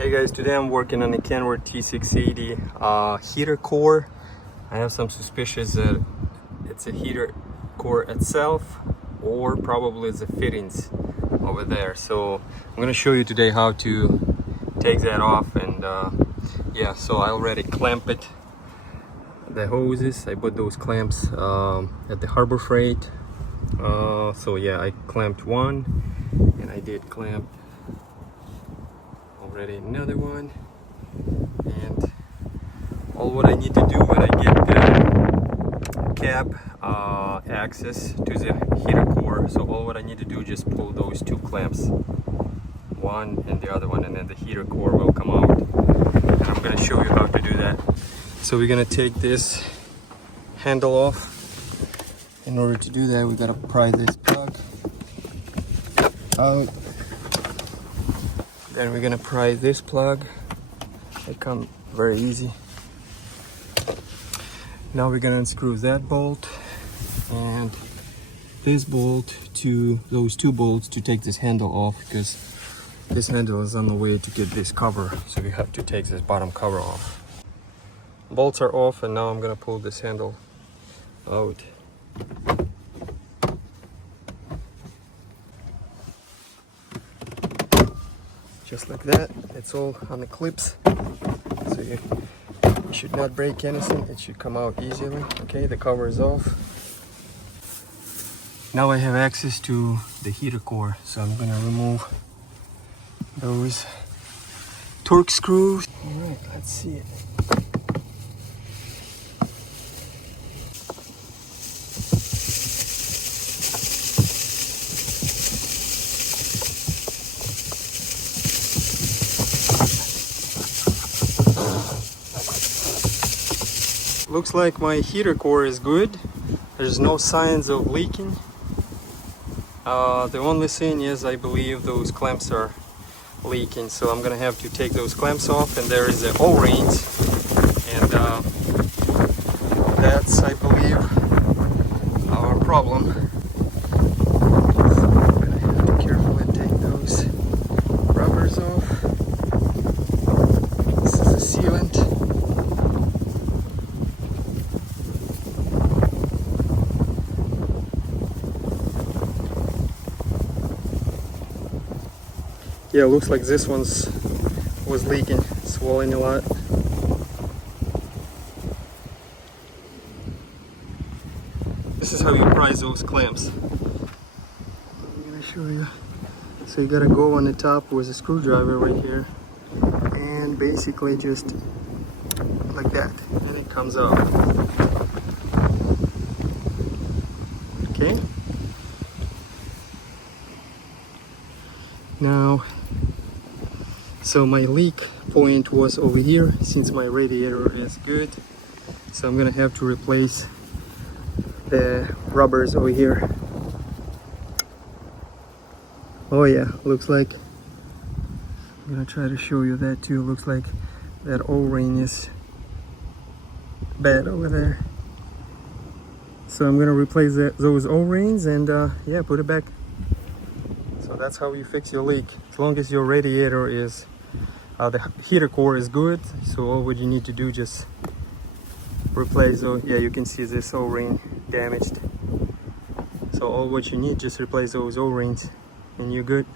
Hey guys, today I'm working on a Kenworth T680 heater core. I have some suspicions that it's a heater core itself, or probably it's the fittings over there. So I'm going to show you today how to take that off. And yeah, so I already clamped it, the hoses. I bought those clamps at the Harbor Freight. So yeah, I clamped one, and I did clamp already another one, and all what I need to do when I get the cab access to the heater core, so all what I need to do is just pull those two clamps, one and the other one, and then the heater core will come out, and I'm going to show you how to do that. So we're going to take this handle off. In order to do that, we got to pry this plug out. Then we're gonna pry this plug. It comes very easy. Now we're gonna unscrew that bolt and this bolt to those two bolts to take this handle off, because this handle is on the way to get this cover, so we have to take this bottom cover off. Bolts are off, and now I'm gonna pull this handle out. Just like that. It's all on the clips, so you should not break anything. It should come out easily. Okay, the cover is off. Now I have access to the heater core, so I'm gonna remove those torque screws. All right, let's see it. Looks like my heater core is good. There's no signs of leaking. The only thing is, I believe those clamps are leaking, so I'm gonna have to take those clamps off, and there is the O-rings, and that's, I believe, our problem. So I'm gonna have to carefully take those rubbers off. This is a sealant. Yeah, looks like this one's was leaking, swelling a lot. This is how you pry those clamps. I'm gonna show you. So you gotta go on the top with a screwdriver right here, and basically just like that, and it comes out. Okay. Now, so my leak point was over here, since my radiator is good, so I'm gonna have to replace the rubbers over here. Oh yeah, looks like, I'm gonna try to show you that too. Looks like that O-ring is bad over there, so I'm gonna replace those O-rings and yeah, put it back. So that's how you fix your leak. As long as your radiator is, the heater core is good, so all what you need to do, just replace. Oh yeah, you can see this O-ring damaged. So all what you need, just replace those O-rings and you're good.